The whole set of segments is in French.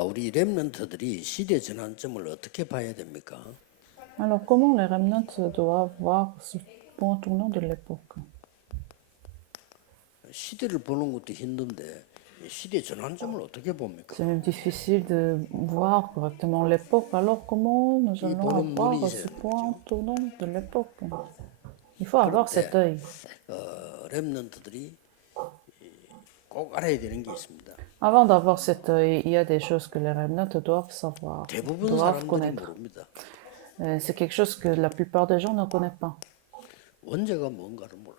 우리 렘넌트들이 시대 전환점을 어떻게 봐야 됩니까? Alors, comment les remnants doivent voir ce point tournant de l'époque? 시대를 보는 것도 힘든데 시대 전환점을 어떻게 봅니까? C'est même difficile de voir correctement l'époque. Alors, comment nous 이 allons 보는 눈이 avoir 있어야 ce 되는 point 거죠. tournant de l'époque? Il faut avoir 그런데 cet œil. 렘넌트들이 꼭 알아야 되는 게 있습니다. Avant d'avoir cet œil, il y a des choses que les remnants doivent savoir, 대부분 doivent 사람들이 connaître. 모릅니다. C'est quelque chose que la plupart des gens ne connaissent pas. 원죄가 뭔가를 몰라요.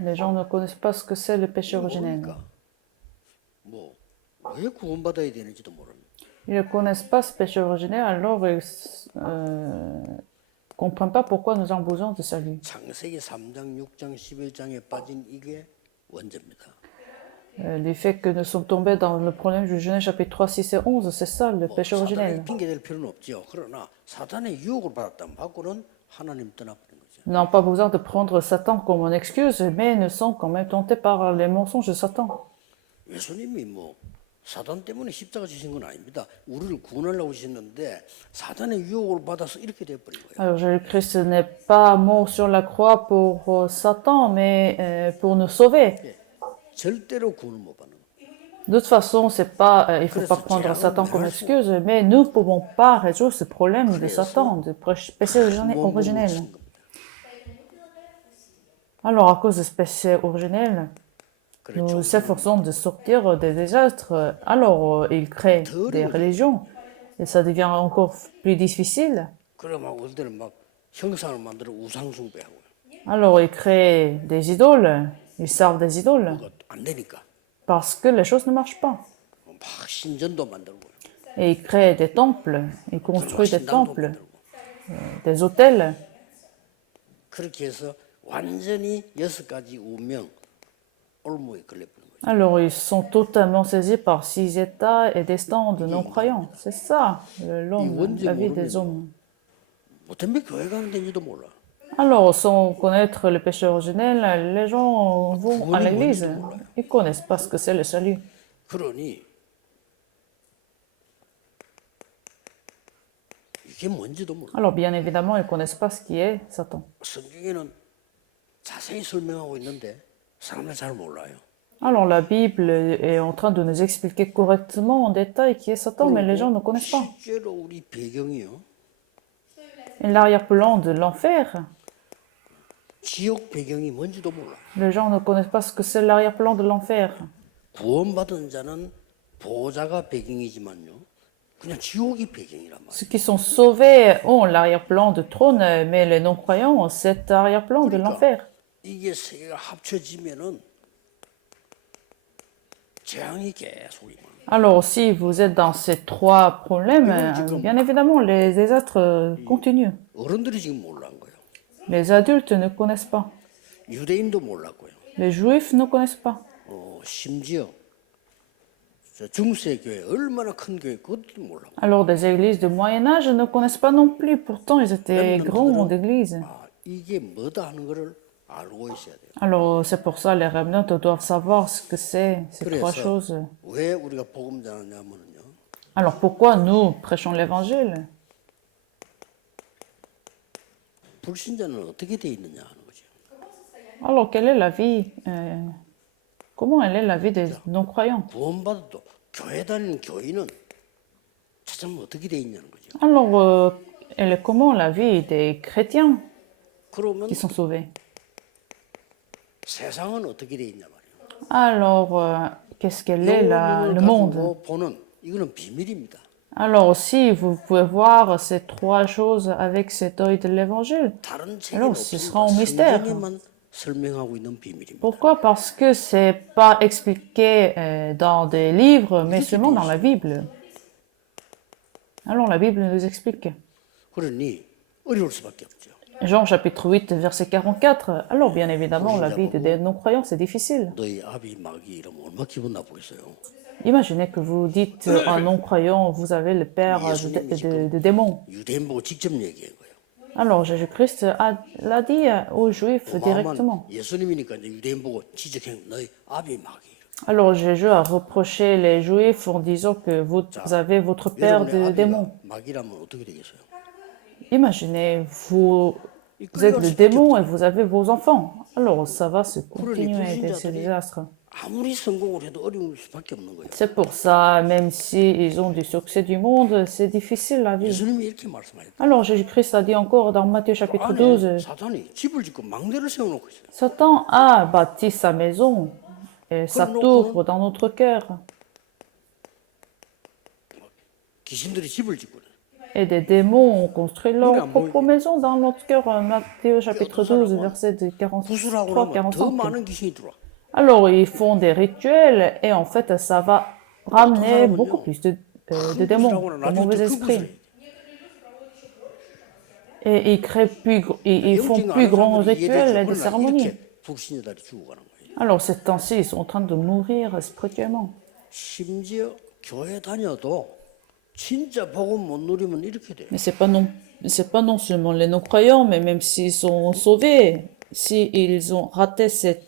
Les gens ne connaissent pas ce que c'est le péché originel. 뭡니까? 왜 구원받아야 되는지도 모릅니다. Ils ne connaissent pas ce péché originel, alors ils ne comprennent pas pourquoi nous avons besoin de salut. 창세기 3장, 6장, 11장에 빠진 이게 원죄입니다. Le fait que nous sommes tombés dans le problème du Genèse chapitre 3, 6 et 11, c'est ça le péché originel. 사단에게 핑계댈 필요는 없죠. 그러나 사단의 유혹을 받았다면 받고는 하나님 떠나버린 거죠. Nous n'avons pas besoin de prendre Satan comme une excuse, mais nous sommes quand même tentés par les mensonges de Satan. 예수님이 사단 때문에 십자가 지신 건 아닙니다. 우리를 구원하려고 지셨는데 사단의 유혹을 받아서 이렇게 돼버린 거예요. Alors Jésus-Christ n'est pas mort sur la croix pour Satan, mais pour nous sauver. 절대로 구원을 못 받는 거예요. De toute façon, c'est pas, il ne faut pas prendre Satan comme excuse, mais nous ne pouvons pas résoudre ce problème de Satan, de péché originel. Alors, à cause de ce péché originel, nous s'efforçons de sortir des désastres. Alors, il crée des religions, et ça devient encore plus difficile. Alors, il crée des idoles, ils servent des idoles, parce que les choses ne marchent pas. Et il crée des temples, il construit des temples, des hôtels. Alors, ils sont totalement saisis par 6 états et destins de non-croyants. C'est ça, l'homme, la vie des hommes. Alors, sans connaître le péché originel, les gens vont à l'église. Ils ne connaissent pas ce que c'est le salut. Alors, bien évidemment, ils ne connaissent pas ce qui est Satan. Alors, la Bible est en train de nous expliquer correctement en détail qui est Satan, mais les gens ne connaissent pas. Et l'arrière-plan de l'enfer, les gens ne connaissent pas ce que c'est l'arrière-plan de l'enfer. Ceux qui sont sauvés ont l'arrière-plan de trône, mais les non-croyants ont cet arrière-plan de l'enfer. Alors, si vous êtes dans ces trois problèmes, bien évidemment, les désastres continuent. Les adultes ne connaissent pas. Les juifs ne connaissent pas. Alors, des églises du Moyen-Âge ne connaissent pas non plus. Pourtant, ils étaient grands d'églises. Alors, c'est pour ça que les remnants doivent savoir ce que c'est, ces trois choses. Alors, pourquoi nous prêchons l'évangile? Alors, quelle est la vie, comment elle est la vie des non-croyants? Alors, elle est comment la vie des chrétiens qui sont sauvés? Alors, qu'est-ce qu'elle est le monde? Alors aussi, vous pouvez voir ces trois choses avec cet œil de l'évangile. Alors, ce sera un mystère. Pourquoi? Parce que c'est pas expliqué dans des livres, mais seulement dans la Bible. Alors, la Bible nous explique. Jean chapitre 8, verset 44. Alors, bien évidemment, la vie des non-croyants, c'est difficile. Imaginez que vous dites à un non-croyant, vous avez le père de démons. Alors, Jésus-Christ l'a dit aux Juifs directement. Alors Jésus a reproché les Juifs en disant que vous avez votre père 여러분의 de 아비가 démons. 마귀라면 어떻게 되겠어요? Imaginez, vous 이 êtes 끌려갈 le 수밖에 démon et 없잖아요. vous avez vos enfants. Alors ça va se 그러니 continuer de ces 불신자들이 désastres. 아무리 성공을 해도 어려울 수밖에 없는 거예요. C'est pour ça, même s'ils ont du succès du monde, c'est difficile la vie. 예수님이 이렇게 말씀하셨다. Alors Jésus-Christ a dit encore dans Matthieu chapitre 안에 12, 사탄이 집을 짓고 망대를 세워놓고 있어요. Satan a bâti sa maison et sa tour dans notre cœur. 귀신들이 집을 짓고 그래요. Et des démons ont construit leur propre maison dans notre cœur. Matthieu chapitre 12, verset de 구슬하고 나면 더 43-45. 많은 귀신이 들어와. Alors ils font des rituels et en fait ça va ramener beaucoup plus de démons, 구슬하고는 de 나중에 mauvais 더큰 esprits. 구슬이. Et ils créent ils font 영적인 plus 아는 grands 사람들이 rituels et 이해되죠. des 그러나 cérémonies. 이렇게 불신자들이 죽어가는 거예요. Alors ces temps-ci, ils sont en train de mourir spirituellement. 심지어 교회 다녀도 진짜 복음 못 누리면 이렇게 돼요. Mais c'est pas non seulement les non-croyants, mais même s'ils sont sauvés, s'ils ont raté ces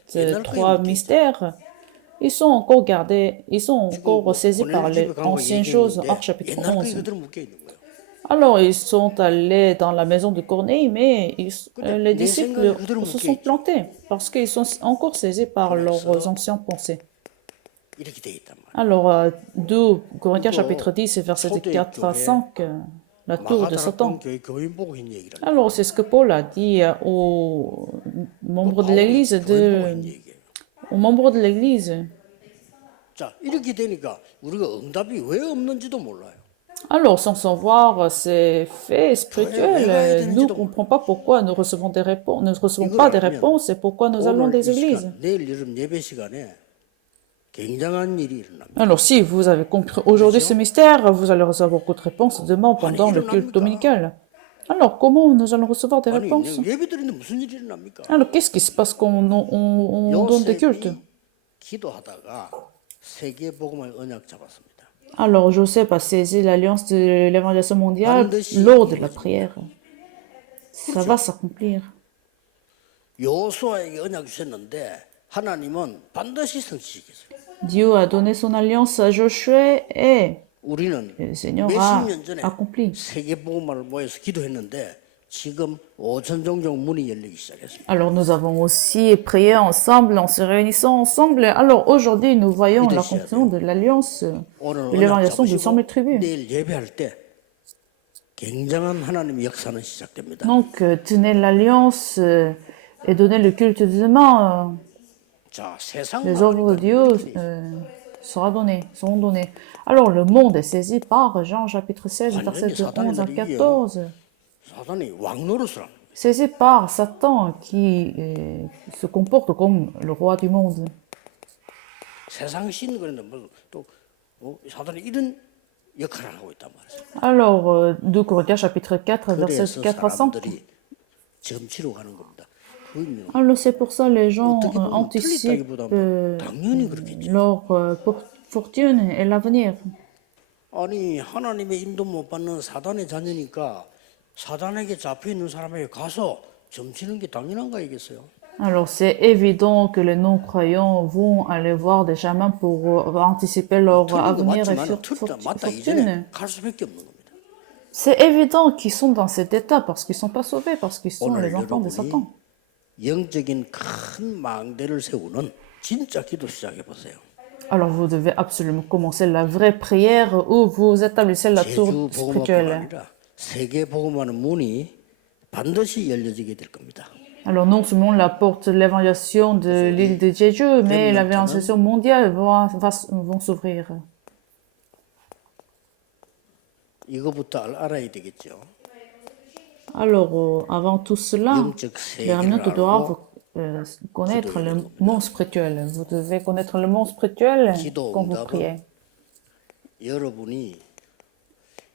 trois mystères, ils sont encore gardés, ils sont encore saisis par les anciennes choses, hors chapitre 옛날 거 11. 그대로 묶여 있는 거예요. Alors ils sont allés dans la maison de Corneille, mais les disciples se sont plantés parce qu'ils sont encore saisis par leurs anciennes pensées. 이렇게 돼 있단 말이에요. Alors, d'où Corinthiens chapitre 10, versets de 4 à 5, la tour de Satan. 마가다락방 교회 교인 보고 있는 얘기라. Alors, c'est ce que Paul a dit aux membres de l'Église, aux membres de l'Église. 자, 이렇게 되니까 우리가 응답이 왜 없는지도 몰라요. Alors, sans savoir ces faits spirituels, nous ne comprenons pas pourquoi nous recevons des réponses, nous ne recevons pas des réponses et pourquoi nous allons 오늘 des 이 églises. 시간, 내일 여름 예배 시간에 굉장한 일이 일어납니다. Alors, si vous avez compris aujourd'hui ce mystère, vous allez recevoir beaucoup de réponses demain pendant le culte dominical. Alors, comment nous allons recevoir des 아니, réponses? 예배 드리는데 무슨 일이 일어납니까? Alors, qu'est-ce qui se passe quand on donne des cultes? 요셉이 기도하다가 세계 복음의 언약 잡았습니다. Alors, Joseph a saisi l'alliance de l'évangélisation mondiale lors de la prière. Ça va s'accomplir. 여호수아에게 언약 주셨는데 하나님은 반드시 성취시켰어요. Dieu a donné son alliance à Josué et 우리는 le Seigneur 몇십 a 년 전에 accompli. 세계 복음을 모여서 기도했는데 지금 5천 종족 문이 열리기 시작했습니다. Alors, nous avons aussi prié ensemble en se réunissant ensemble. Alors, aujourd'hui, nous voyons l'accomplissement de l'alliance 오늘 de 언약 l'évangélisation de 잡으시고 100 000 tribus. 내일 예배할 때 굉장한 하나님의 역사는 시작됩니다. Donc, tenez l'alliance et donnez le culte demain. 자, 세상 Les œuvres de Dieu seront données. Alors, le monde est saisi par Jean chapitre 16, verset de 11 à 14. 사단이 왕노릇을 합니다. Saisi par Satan qui se comporte comme le roi du monde. 세상 신 그런데 또 사단이 이런 역할을 하고 있단 말이에요. Alors, 2 Corinthiens chapitre 4, verset 그래서 4 à 5. 사람들이 점치러 가는 겁니다. 그러면 Alors, c'est pour ça les gens 어떻게 보면 anticipent 틀렸다기보다 당연히 그렇겠죠. leur fortune et l'avenir. 아니 하나님의 인도 못 받는 사단의 자녀니까 사단에게 잡혀 있는 사람에게 가서 점치는 게 당연한가 이겠어요? Alors, c'est évident que les non-croyants vont aller voir des chamans pour anticiper leur avenir et 맞지만 맞다 이전에 fortune. 갈 수밖에 없는 겁니다. C'est évident qu'ils sont dans cet état parce qu'ils ne sont pas sauvés, parce qu'ils sont les 오늘 enfants de 여러분이 Satan. 영적인 큰 망대를 세우는 진짜 기도 시작해 보세요. Alors, vous devez absolument commencer la vraie prière où vous établissez la tour 제주 복음화뿐 spirituelle. 아니라 세계 복음화는 문이 반드시 열려지게 될 겁니다. Alors, non seulement la porte de l'évangélisation de l'île de Jeju, mais l'évangélisation mondiale vont s'ouvrir. 이거부터 알아야 되겠죠. Alors, avant tout cela, 영적 les 세계를 remnants doivent 알고 connaître le monde spirituel. Vous devez connaître le monde spirituel 기도 quand vous 응답은 priez. 여러분이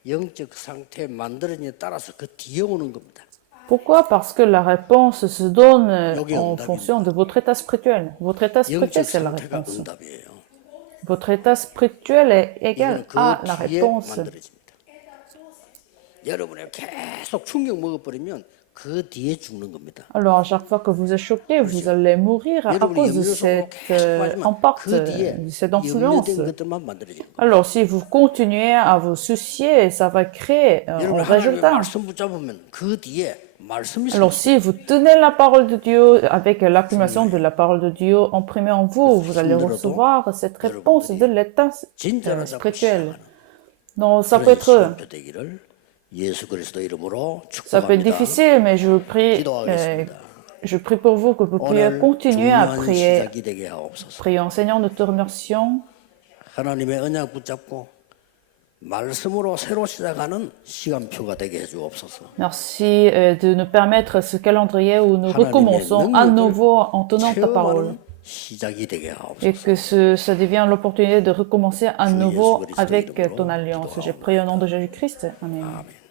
영적 상태 만들어지에 따라서 그 뒤에 오는 겁니다. Pourquoi? Parce que la réponse se donne 여기 en 응답입니다. fonction de votre état spirituel. Votre état spirituel, 영적 c'est la 상태가 réponse. 응답이에요. Votre état spirituel est égal 이거는 그 à la 뒤에 réponse. 만들어집니다. 여러분이 계속 충격 먹어버리면 그 뒤에 죽는 겁니다. Alors, à chaque fois que vous êtes choqué, vous allez mourir à 여러분이 cause de 염려 속으로 cette 계속 빠지면 impact, 그 뒤에 de cette influence. 염려된 것들만 만들어지는 거예요. Alors, si vous continuez à vous soucier, ça va créer 여러분 un 하나님의 résultat. 말씀 붙잡으면 그 뒤에 말씀이 Alors, si vous tenez la parole de Dieu avec l'accumulation de la parole de Dieu imprimée en vous, vous allez recevoir cette réponse de l'état 진짜로 잡고 spirituel. 시작하는 Donc, ça peut 그런 être, 시간표 되기를 예수 그리스도 이름으로 ça peut être 축복합니다. difficile, mais je prie pour vous que vous puissiez 오늘 continuer à 중요한 prier. 시작이 되게 하옵소서. Prions, Seigneur, nous te remercions. 하나님의 언약 붙잡고 말씀으로 새로 시작하는 시간표가 되게 해주옵소서. Merci de nous permettre ce calendrier où nous recommençons à nouveau en tenant ta parole. 체험하는 시작이 되게 하옵소서. Et que ça devienne l'opportunité de recommencer à nouveau avec ton alliance. J'ai prié au nom de Jésus-Christ. Amen. 아멘.